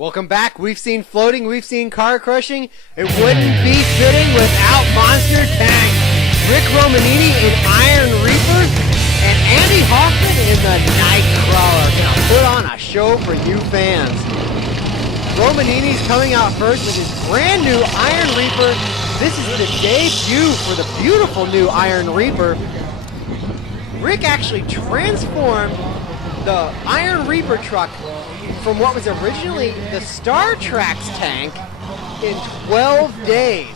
Welcome back. We've seen floating, we've seen car crushing. It wouldn't be fitting without Monster Tank. Rick Romanini in Iron Reaper and Andy Hoffman in the Nightcrawler. Gonna put on a show for you fans. Romanini's coming out first with his brand new Iron Reaper. This is the debut for the beautiful new Iron Reaper. Rick actually transformed the Iron Reaper truck from what was originally the Star Tracks tank in 12 days.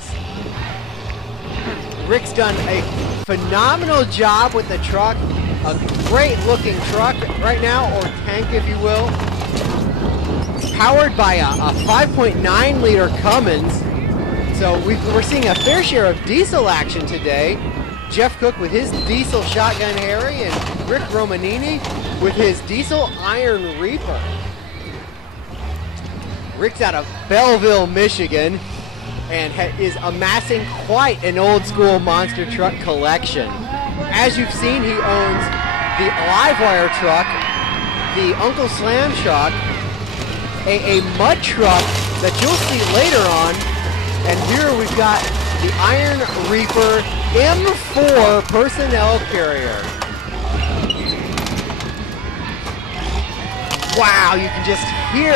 Rick's done a phenomenal job with the truck, a great looking truck right now, or tank if you will. Powered by a 5.9 liter Cummins, so we're seeing a fair share of diesel action today. Jeff Cook with his diesel Shotgun Harry and Rick Romanini with his diesel Iron Reaper. Rick's out of Belleville, Michigan, and is amassing quite an old school monster truck collection. As you've seen, he owns the Livewire truck, the Uncle Slam truck, a mud truck that you'll see later on, and here we've got the Iron Reaper M4 personnel carrier. Wow, you can just hear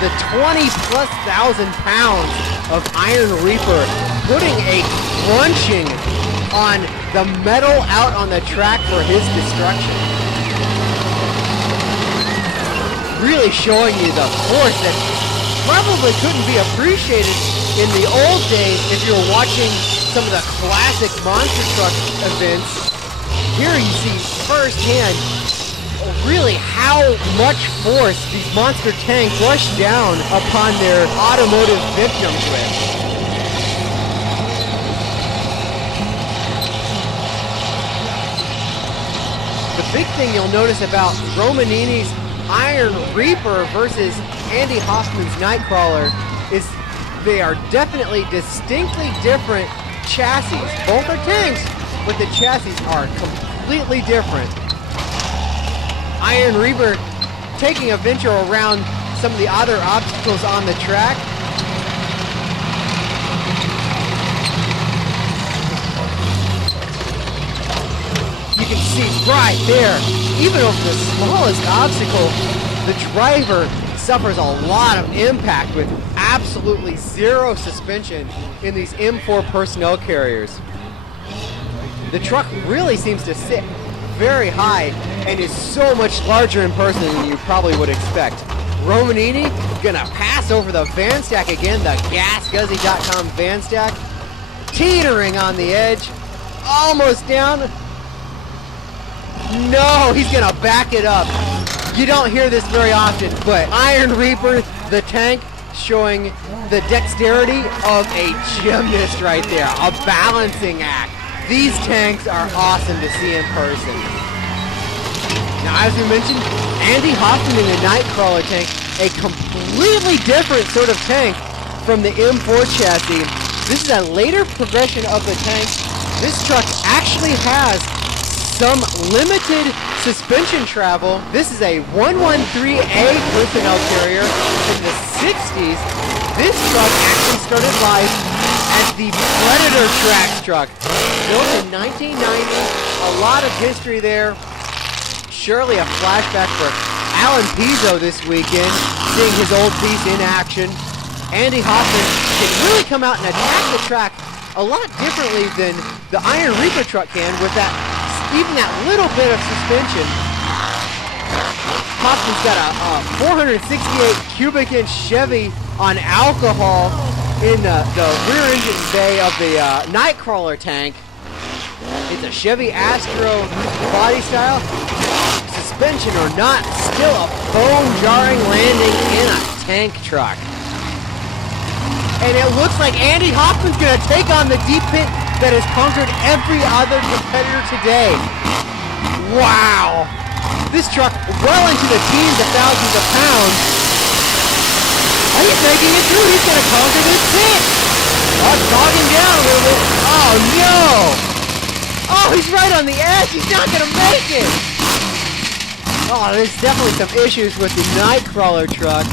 the 20+ thousand pounds of Iron Reaper putting a crunching on the metal out on the track for his destruction. Really showing you the force that probably couldn't be appreciated in the old days if you were watching some of the classic monster truck events. Here you see firsthand really how much force these monster tanks rush down upon their automotive victims with. The big thing you'll notice about Romanini's Iron Reaper versus Andy Hoffman's Nightcrawler is they are definitely distinctly different chassis. Both are tanks, but the chassis are completely different. Iron Reaper taking a venture around some of the other obstacles on the track. You can see right there, even over the smallest obstacle, the driver suffers a lot of impact with absolutely zero suspension in these M4 personnel carriers. The truck really seems to sit very high and is so much larger in person than you probably would expect. Romanini gonna pass over the van stack again, the GasGuzzy.com van stack, teetering on the edge, almost down. No, he's gonna back it up. You don't hear this very often, but Iron Reaper, the tank, showing the dexterity of a gymnast right there, a balancing act. These tanks are awesome to see in person. Now, as we mentioned, Andy Hoffman in the Nightcrawler tank, a completely different sort of tank from the M4 chassis. This is a later progression of the tank. This truck actually has some limited suspension travel. This is a 113A personnel carrier in the 60s. This truck actually started life as the Predator Trax truck, built in 1990. A lot of history there. Surely a flashback for Alan Pizzo this weekend, seeing his old piece in action. Andy Hoffman can really come out and attack the track a lot differently than the Iron Reaper truck can, with that even that little bit of suspension. Hoffman's got a 468 cubic inch Chevy on alcohol in the rear engine bay of the Nightcrawler tank. It's a Chevy Astro body style. Suspension or not, still a bone-jarring landing in a tank truck. And it looks like Andy Hoffman's going to take on the deep pit that has conquered every other competitor today. Wow! This truck well into the teens of thousands of pounds. Oh, he's making it through. He's going to conquer this pit. Oh, bogging down a little bit. Oh, no! Oh, he's right on the edge. He's not going to make it. Oh, there's definitely some issues with the Nightcrawler truck.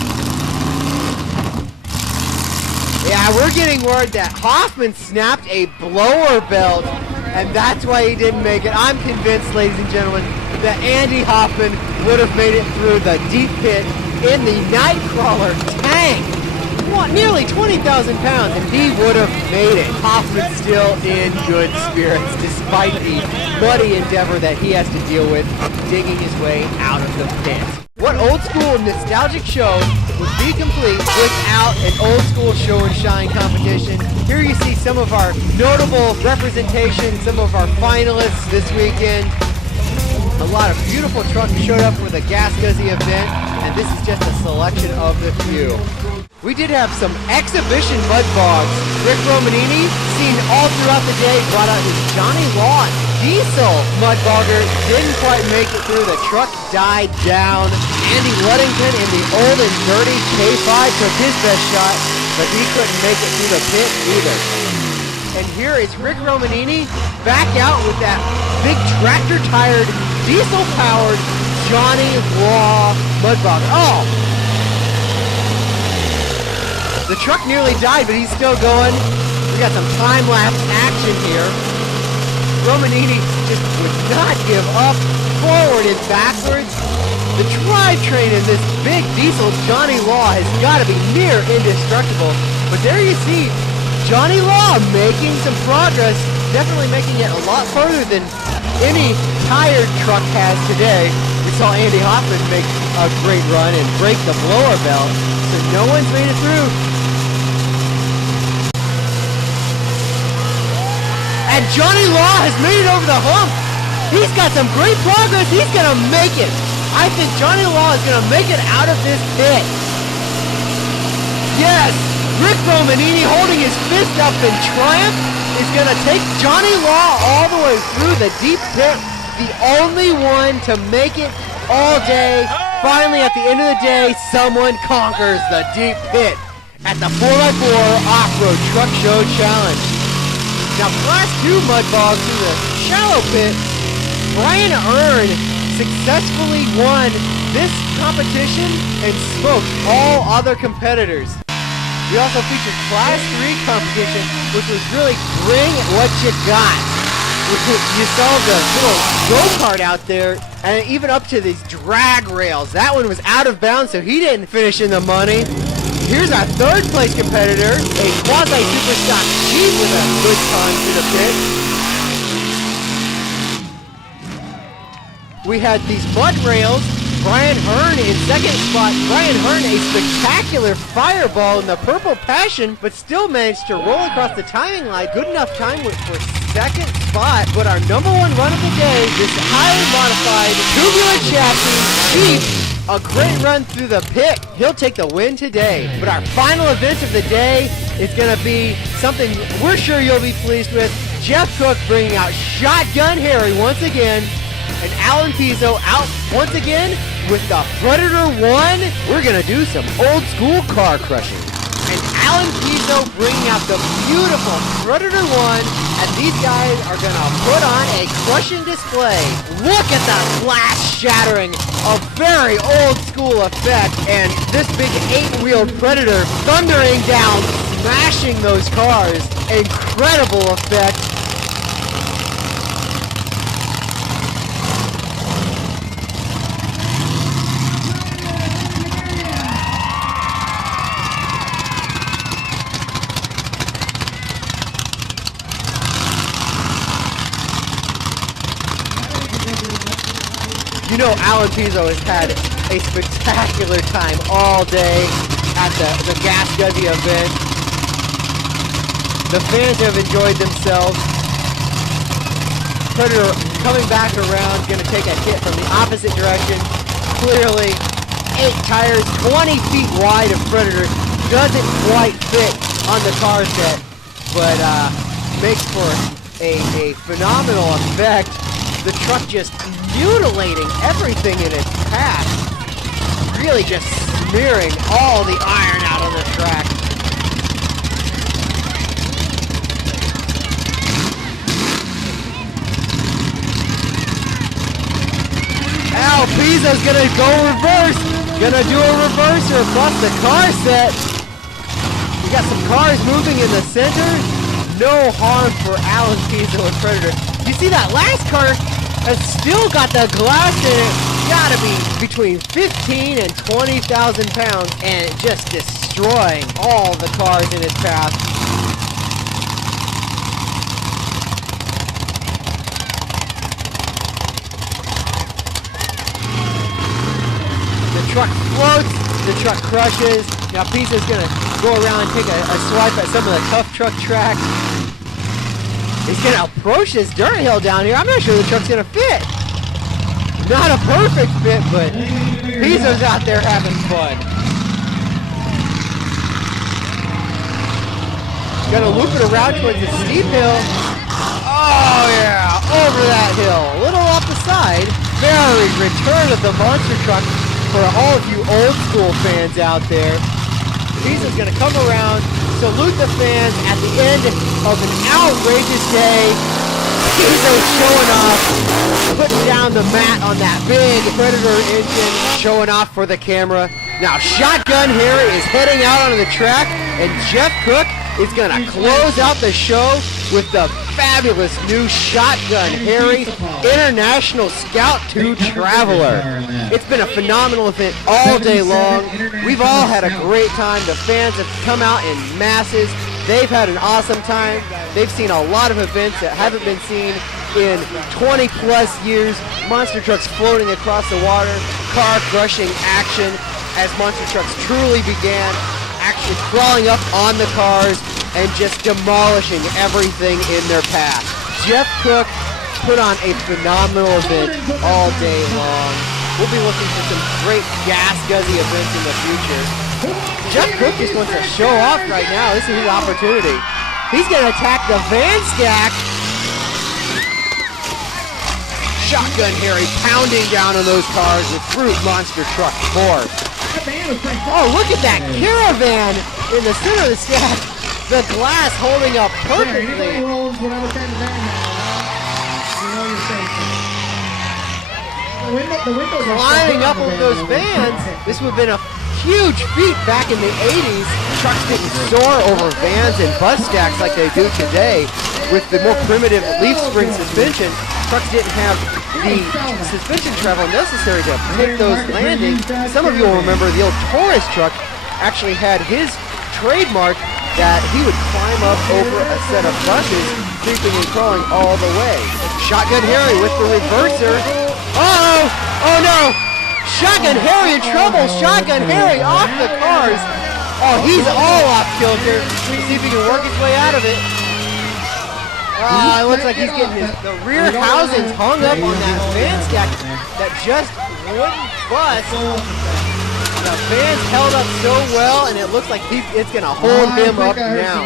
we're getting word that Hoffman snapped a blower belt, and that's why he didn't make it. I'm convinced, ladies and gentlemen, that Andy Hoffman would have made it through the deep pit in the Nightcrawler tank. Nearly 20,000 pounds, and he would have made it. Hoffman's still in good spirits, despite the muddy endeavor that he has to deal with digging his way out of the pit. What old school nostalgic show would be complete without an old school show and shine competition? Here you see some of our notable representation, some of our finalists this weekend. A lot of beautiful trucks showed up for the Gas Guzzy event, and this is just a selection of the few. We did have some exhibition mud bogs. Rick Romanini, seen all throughout the day, brought out his Johnny Law diesel mud bogger. Didn't quite make it through. The truck died down. Andy Luddington in the old and dirty K5 took his best shot, but he couldn't make it through the pit either. And here is Rick Romanini back out with that big tractor-tired, diesel-powered Johnny Law mud bogger. Oh! The truck nearly died, but he's still going. We got some time-lapse action here. Romanini just would not give up. Forward and backwards. The drivetrain in this big diesel Johnny Law has got to be near indestructible. But there you see Johnny Law making some progress. Definitely making it a lot further than any tired truck has today. We saw Andy Hoffman make a great run and break the blower belt. So no one's made it through. And Johnny Law has made it over the hump. He's got some great progress. He's going to make it. I think Johnny Law is going to make it out of this pit. Yes, Rick Romanini holding his fist up in triumph is going to take Johnny Law all the way through the deep pit. The only one to make it all day. Finally, at the end of the day, someone conquers the deep pit at the 4x4 Off-Road Truck Show Challenge. Now, Class 2 mud bogs through the shallow pit. Brian Earn successfully won this competition and smoked all other competitors. We also featured Class 3 competition, which was really bring what you got. You saw the little go-kart out there, and even up to these drag rails. That one was out of bounds, so he didn't finish in the money. Here's our third place competitor, a quasi-super stock Jeep with a good time through the pit. We had these mud rails. Brian Hearn in second spot. Brian Hearn, a spectacular fireball in the Purple Passion, but still managed to roll across the timing line. Good enough time for second spot. But our number one run of the day, this highly modified tubular chassis Jeep. A great run through the pit. He'll take the win today. But our final event of the day is going to be something we're sure you'll be pleased with. Jeff Cook bringing out Shotgun Harry once again. And Alan Pizzo out once again with the Predator 1. We're going to do some old school car crushing. And Alan Pizzo bringing out the beautiful Predator 1. And these guys are going to put on a crushing display. Look at the glass shattering. A very old school effect. And this big 8-wheeled Predator thundering down, smashing those cars. Incredible effect. You know Alan Pizzo has had a spectacular time all day at the Gas Guzzy event. The fans have enjoyed themselves. Predator coming back around, going to take a hit from the opposite direction. Clearly, 8 tires, 20 feet wide of Predator. Doesn't quite fit on the car set, but makes for a phenomenal effect. The truck just mutilating everything in its path. Really just smearing all the iron out on the track. Al Pizzo's gonna go reverse. Gonna do a reverser across the car set. got some cars moving in the center. No harm for Alan Pizzo and Predator. You see that last car has still got the glass in it. Gotta be between 15 and 20,000 pounds and just destroying all the cars in its path. The truck floats, the truck crushes. Now Pizzo's gonna go around and take a swipe at some of the tough truck track. He's gonna approach this dirt hill down here. I'm not sure the truck's gonna fit. Not a perfect fit, but Pizzo's out there having fun. Gonna loop it around towards the steep hill. Oh yeah, over that hill. A little off the side. Very return of the monster truck for all of you old school fans out there. Pizzo's gonna come around, salute the fans at the end of an outrageous day. Pizzo's showing off, putting down the mat on that big Predator engine, showing off for the camera. Now Shotgun Harry is heading out onto the track, and Jeff Cook is gonna close out the show with the fabulous new Shotgun Harry International Scout 2 Traveler. It's been a phenomenal event all day long. We've all had a great time. The fans have come out in masses. They've had an awesome time. They've seen a lot of events that haven't been seen in 20 plus years. Monster trucks floating across the water, car crushing action as monster trucks truly began actually crawling up on the cars and just demolishing everything in their path. Jeff Cook put on a phenomenal event all day long. We'll be looking for some great gas Guzzy events in the future. Jeff Cook just wants to show off right now. This is his opportunity. He's going to attack the van stack. Shotgun Harry pounding down on those cars with Fruit Monster Truck 4. Oh, look at that caravan in the center of the stack. The glass holding up perfectly. Climbing up with those vans. This would have been a huge feat back in the 80s. Trucks didn't soar over vans and bus stacks like they do today. With the more primitive leaf spring suspension, trucks didn't have the suspension travel necessary to take those landings. Some of you will remember the old Taurus truck actually had his trademark that he would climb up over a set of buses, creeping and crawling all the way. Shotgun Harry with the reverser. Uh-oh! Oh no! Shotgun Harry in trouble! Shotgun Harry off the cars! Oh, he's all off kilter. See if he can work his way out of it. It looks like he's getting the rear housings hung up on that van stack that just wouldn't bust. The van's held up so well, and it looks like it's going to hold him up now.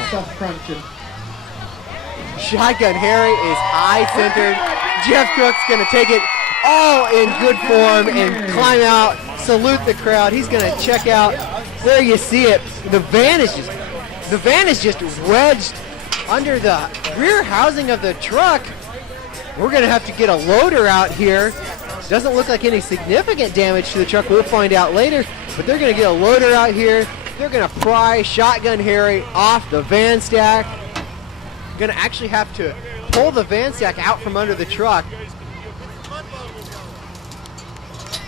Shotgun Harry is eye-centered. Jeff Cook's going to take it all in good form and climb out, salute the crowd. He's going to check out. There you see it. The van is just wedged under the rear housing of the truck. We're going to have to get a loader out here. Doesn't look like any significant damage to the truck. We'll find out later. But they're going to get a loader out here. They're going to pry Shotgun Harry off the van stack. Going to actually have to pull the van stack out from under the truck.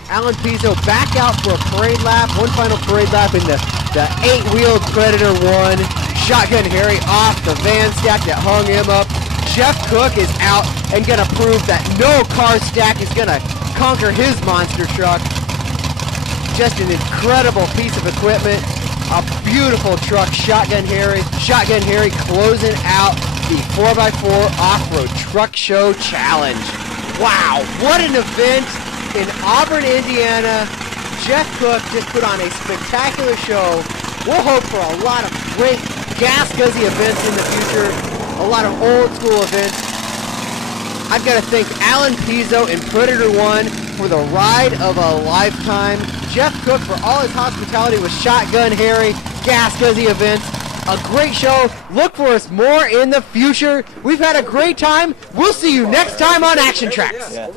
Alan Pizzo back out for a parade lap. One final parade lap in the 8-wheeled Predator 1. Shotgun Harry off the van stack that hung him up. Jeff Cook is out and going to prove that no car stack is going to conquer his monster truck. Just an incredible piece of equipment. A beautiful truck, Shotgun Harry. Shotgun Harry closing out the 4x4 Off-Road Truck Show Challenge. Wow, what an event in Auburn, Indiana. Jeff Cook just put on a spectacular show. We'll hope for a lot of great gas Guzzy events in the future, a lot of old school events. I've got to thank Alan Pizzo and Predator 1 for the ride of a lifetime. Jeff Cook for all his hospitality with Shotgun Harry, gas Guzzy events. A great show. Look for us more in the future. We've had a great time. We'll see you next time on Action Tracks. Yeah.